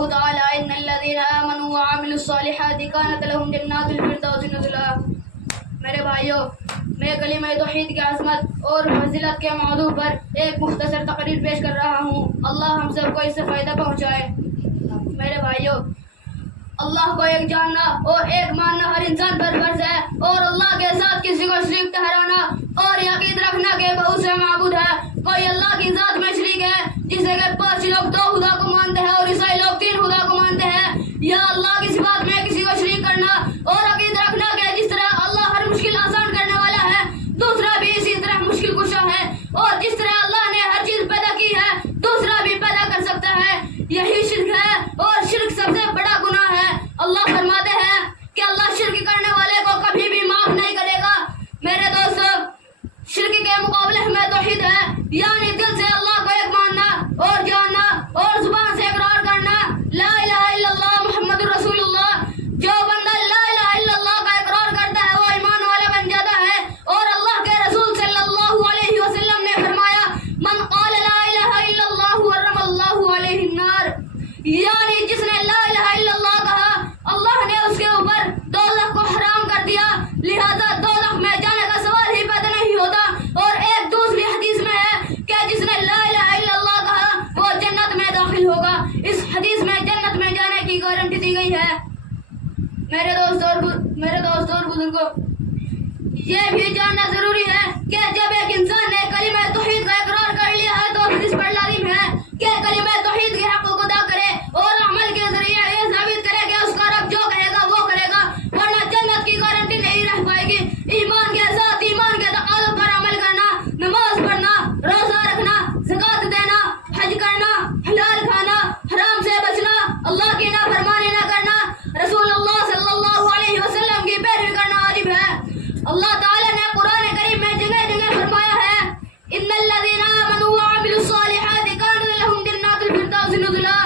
قوله تعالى إن الذين آمنوا وعملوا الصالحات كانت لهم جنات الفردوس نزلا۔ میرے بھائیوں، میں کلمہ توحید کی عظمت اور فضیلت کے موضوع پر ایک مختصر تقریر پیش کر رہا ہوں۔ اللہ ہم سب کو اس سے فائدہ پہنچائے۔ میرے بھائیوں، اللہ کو ایک جاننا اور ایک ماننا ہر انسان پر فرض ہے، اور اللہ کے ساتھ کسی کو شریک ٹھہرانا اور یقین رکھنا کہ بہت سے معبود ہے، کوئی اللہ کی ذات میں شریک ہے، جسے کہ 5 لوگ 2 خدا کو مانتے ہیں اور عیسائی لوگ 3 خدا کو مانتے ہیں، یا اللہ کی صفات میں کسی کو شریک کرنا اور عقید رکھنا کہ جس طرح اللہ ہر مشکل آسان کرنے والا ہے، دوسرا بھی اسی طرح مشکل کشا ہے، اور جس طرح اللہ نے ہر چیز پیدا کی ہے دوسرا بھی پیدا کر سکتا ہے، یہی شرک ہے، اور شرک سب سے بڑا گناہ ہے۔ اللہ فرماتے ہیں کہ اللہ شرک کرنے والے کو کبھی بھی معاف نہیں کرے گا۔ میرے دوستو، شرک کے مقابلے میں توحید ہے، یعنی دل سے اللہ کو ایک ماننا اور جاننا اور زبان سے اقرار کرنا، لا الہ الا اللہ محمد رسول اللہ۔ جو بندہ لا الہ الا اللہ کا اقرار کرتا ہے وہ ایمان والا بن جاتا ہے، اور اللہ کے رسول صلی اللہ علیہ وسلم نے فرمایا من قال لا الہ الا اللہ حرم اللہ علیہ النار، یعنی جس نے لا الہ الا اللہ کہا اللہ نے اس کے اوپر دوزخ کو حرام کر دیا، لہذا دوزخ میں جانے کا سوال ہی پیدا نہیں ہوتا۔ اور ایک دوسری حدیث میں ہے کہ جس نے لا الہ الا اللہ کہا وہ جنت میں داخل ہوگا۔ اس حدیث میں جنت میں جانے کی گارنٹی دی گئی ہے۔ میرے دوست اور بزرگوں، یہ بھی جاننا ضروری ہے کہ جب ایک انسان نے کلمہ توحید کا اقرار کر لیا ہے تو پھر اس پر لازم ہے کہ کلمہ توحید کے حق کو ادا کرے اور عمل کے ذریعے یہ ثابت کرے کہ اس کا رب جو کہے گا وہ کرے گا، ورنہ جنت کی گارنٹی نہیں رہ پائے گی۔ ایمان کے ساتھ ایمان کے تقاضوں پر عمل کرنا، نماز پڑھنا، روزہ رکھنا، زکوٰۃ دینا، حج کرنا، حلال کھانا، حرام سے بچنا، اللہ کی نافرمانی نہ کرنا، رسول اللہ صلی اللہ علیہ وسلم کی پیروی کرنا واجب ہے۔ اللہ تعالیٰ نے قرآن کریم میں جگہ جگہ فرمایا ہے ان الذین آمنوا وعملوا الصالحات کانت لهم جنات الفردوس نزلا۔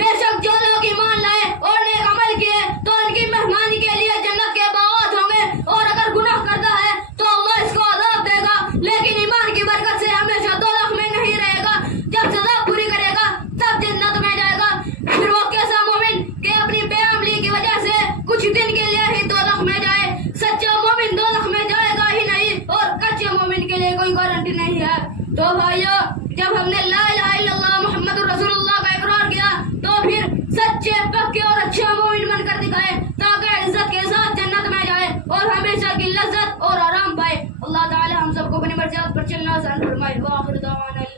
بے شک جو لوگ ایمان لائے اور نیک عمل کیے تو ان کی مہمانی کے لیے جنت کے باغات ہوں گے، اور اگر گناہ کرتا ہے تو اللہ اس کو عذاب دے گا، لیکن ایمان کی برکت سے ہمیشہ دوزخ میں نہیں رہے گا۔ جب سزا پوری کرے گا تب جنت میں جائے گا۔ پھر وہ کیسا مومن کہ اپنی بے عملی کی وجہ سے کچھ دن کے لیے ہی دوزخ میں جائے۔ سچا مومن دوزخ میں جائے گا ہی نہیں، اور کچے مومن کے لیے کوئی گارنٹی نہیں ہے۔ تو بھائیو، جب ہم نے لا الہ الا اللہ محمد رسول اللہ کا اقرار کیا تو پھر سچے پکے اور اچھے مومن بن کر دکھائے تاکہ عزت کے ساتھ جنت میں جائے اور ہمیشہ کی لذت اور آرام پائے۔ اللہ تعالی ہم سب کو اپنی مرضیات پر چلنا آسان فرمائے۔ وآخر دعوانا